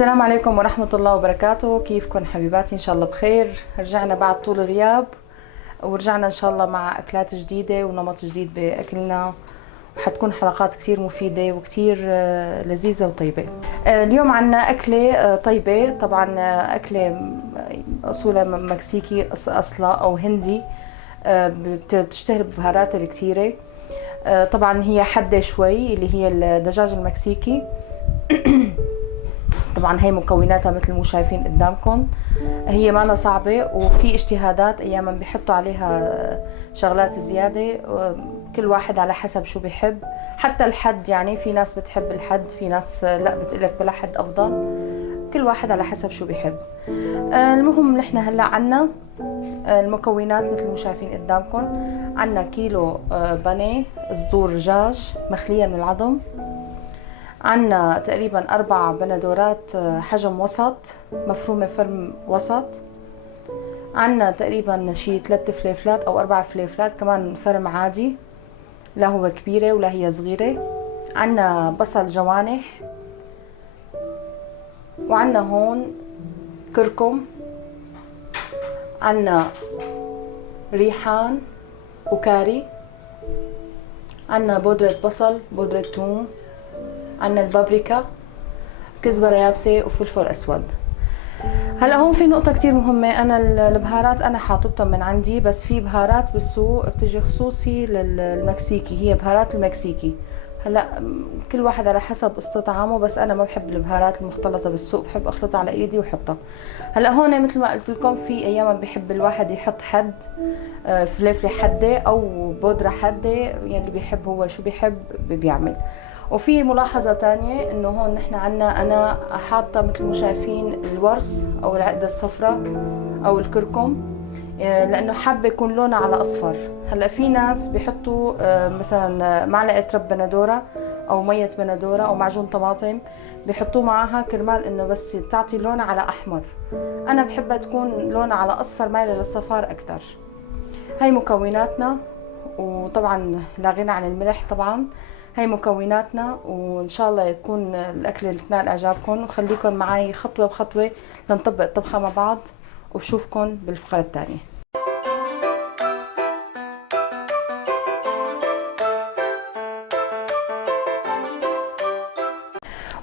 السلام عليكم ورحمة الله وبركاته. كيفكن حبيباتي؟ إن شاء الله بخير. رجعنا بعد طول غياب ورجعنا إن شاء الله مع أكلات جديدة ونمط جديد بأكلنا، وحتكون حلقات كتير مفيدة وكتير لذيذة وطيبة. اليوم عنا أكلة طيبة، طبعا أكلة أصولها مكسيكي أصلا أو هندي، بتشتهر ببهاراتها الكتيرة. طبعا هي حادة شوي، اللي هي الدجاج المكسيكي. طبعا هي مكوناتها مثل ما شايفين قدامكم، هي مانا صعبة وفي اجتهادات، اياما بيحطوا عليها شغلات زيادة، كل واحد على حسب شو بيحب. حتى الحد، يعني في ناس بتحب الحد، في ناس لا بتقلك بلا حد افضل، كل واحد على حسب شو بيحب. المهم نحن هلا عنا المكونات مثل ما شايفين قدامكم. عنا كيلو بانيه صدور دجاج مخلية من العظم. عنا تقريبا 4 بندورات حجم وسط مفرومة فرم وسط. عنا تقريبا شي 3 فليفلات او 4 فليفلات كمان فرم عادي، لا هو كبيرة ولا هي صغيرة. عنا بصل جوانح، وعنا هون كركم، عنا ريحان وكاري، عنا بودرة بصل، بودرة ثوم، عنا البابريكا، كزبرة يابسة وفلفل أسود. هلا هون في نقطة كتير مهمة، أنا البهارات أنا حاططهم من عندي، بس في بهارات بالسوق بتجي خصوصي للمكسيكي، هي بهارات المكسيكي. هلا كل واحد على حسب استطعامه، بس أنا ما بحب البهارات المختلطة بالسوق، بحب أخلطها على إيدي وحطها. هلا هون مثل ما قلت لكم، في أيام بحب الواحد يحط حد فلفلة حدة أو بودرة حدة، يعني اللي بيحب هو شو بيحب بيعمل. وفي ملاحظة تانية انه هون نحن عنا، انا حاطة مثل ما شايفين الورس او العقدة الصفراء او الكركم، لانه حابة يكون لونها على اصفر. هلا في ناس بيحطوا مثلا معلقة رب بندورة او مية بندورة او معجون طماطم، بيحطوه معها كرمال انه بس تعطي لونها على احمر. انا بحبها تكون لونها على اصفر مايلة للصفار اكتر. هاي مكوناتنا، وطبعا لا غنى عن الملح طبعا. هاي مكوناتنا، وان شاء الله تكون الاكله تنال اعجابكم، وخليكم معي خطوه بخطوه لنطبق الطبخه مع بعض، وبشوفكم بالفقره الثانيه.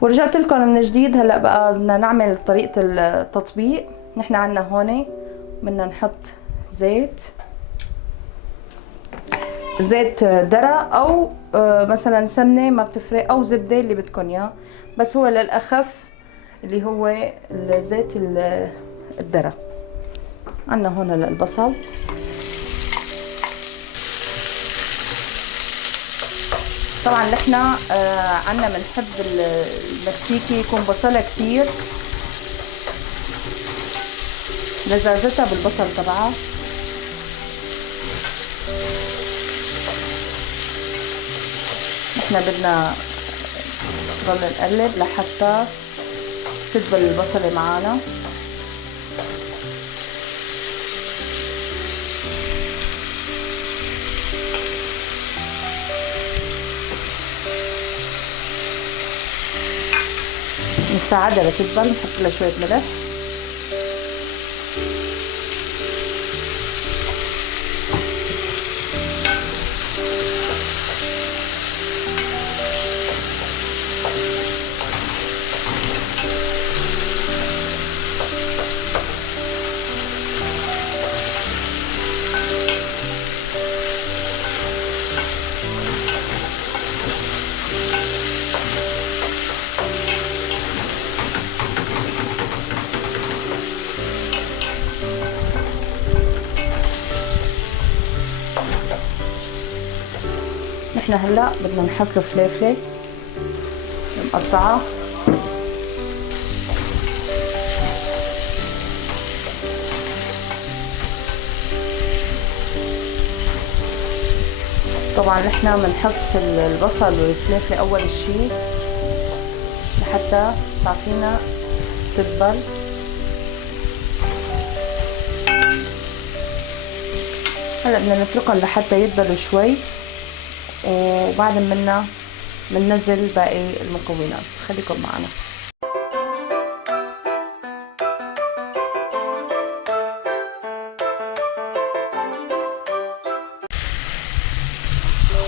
ورجعت لكم من جديد. هلا بقى بدنا نعمل طريقه التطبيق. نحن عنا هون بدنا نحط زيت ذرة او مثلا سمنه، ما بتفرق، او زبده اللي بدكم اياه، بس هو للاخف اللي هو زيت الذرة. عندنا هون البصل، طبعا نحن عندنا بنحب المكسيكي يكون بصلها كثير، لذاذتها بالبصل تبعها. احنا بدنا نضل نقلب لحتى تدبل البصلة معانا. نساعدها لتدبل، نحط لها شوية ملح. نحن هلا بدنا نحط له فليفله مقطعه، طبعا نحن بنحط البصل والفليفله اول شيء لحتى تعطينا تدبل. هلا بدنا نتركهم لحتى يدبلوا شوي، وبعد منا بننزل باقي المكونات. خليكم معنا.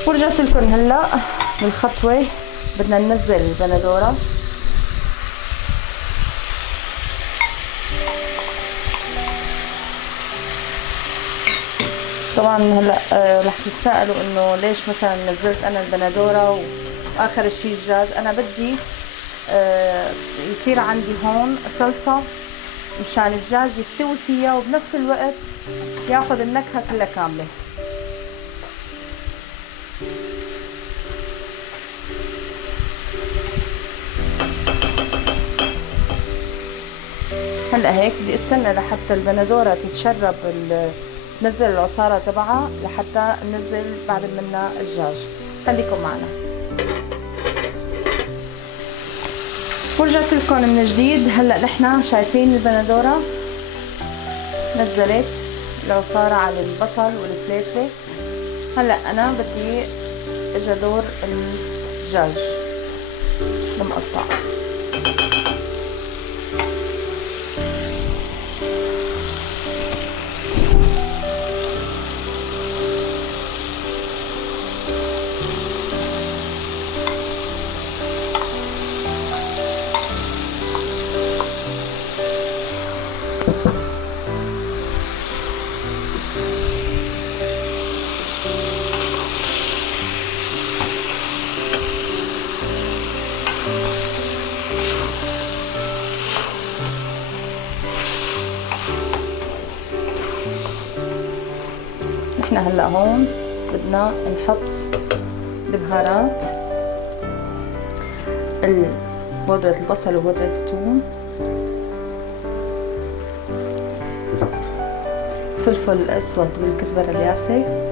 ورجعت لكم هلا بالخطوة بدنا ننزل البندورة. طبعا هلا رح تتساءلوا انه ليش مثلا نزلت انا البندورة واخر الشي الدجاج. انا بدي يصير عندي هون صلصة مشان الدجاج يستوي فيها وبنفس الوقت ياخذ النكهة كلها كاملة. هلا هيك بدي استنى لحتى البندورة تتشرب ننزل العصارة تبعها لحتى ننزل بعد منها الدجاج. خليكم معنا. ورجعت لكم من جديد. هلا نحنا شايفين البندورة نزلت العصارة على البصل والفليفلة. هلا انا بدي اجي ادور الدجاج المقطع. نحنا هلا هون بدنا نحط البهارات، بودرة البصل وبودرة الثوم، فلفل الاسود والكزبرة اليابسة،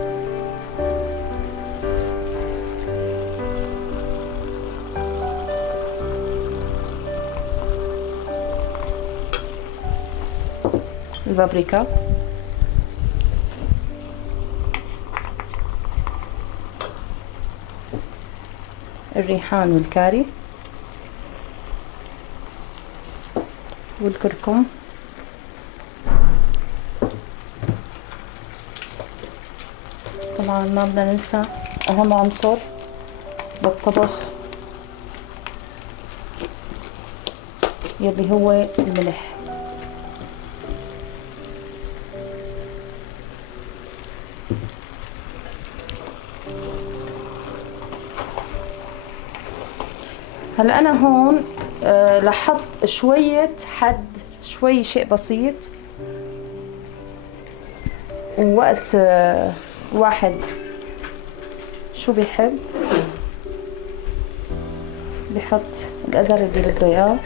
البابريكا، الريحان والكاري والكركم، طبعا ما بدنا ننسى اهم عنصر بالطبخ يلي هو الملح. هلا انا هون لاحظت شوية حد، شوي شيء بسيط، ووقت واحد شو بيحب بيحط القدر اللي بده اياه.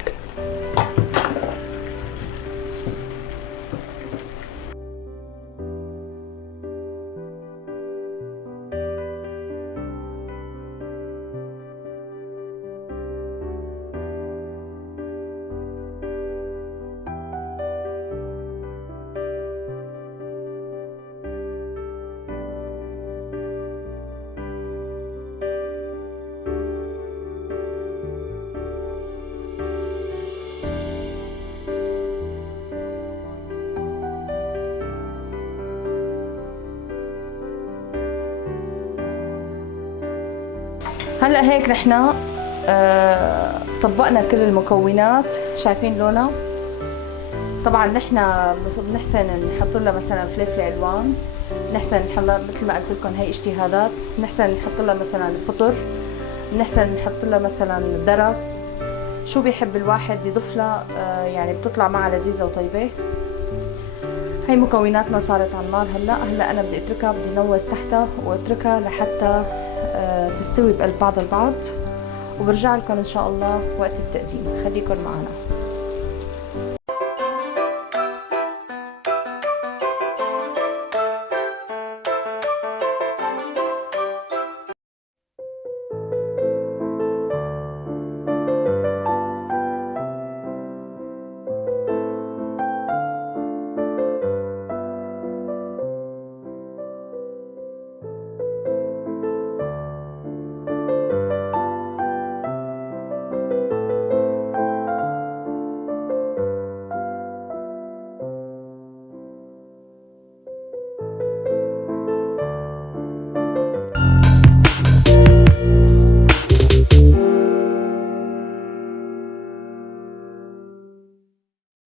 هلا هيك نحنا طبقنا كل المكونات، شايفين لونها. طبعا نحنا بنحسن نحط لها مثلا فلفل الوان، بنحسن نحط لها مثل ما قلت لكم هي اجتهادات، بنحسن نحط لها مثلا فطر، بنحسن نحط لها مثلا ذرة، شو بيحب الواحد يضيف لها، يعني بتطلع معها لذيذة وطيبة. هي مكوناتنا صارت على النار. هلا انا بدي اتركها، بدي نوز تحتها واتركها لحتى تستوي بقلب بعض البعض، وبرجع لكم ان شاء الله وقت التقديم. خليكم معنا.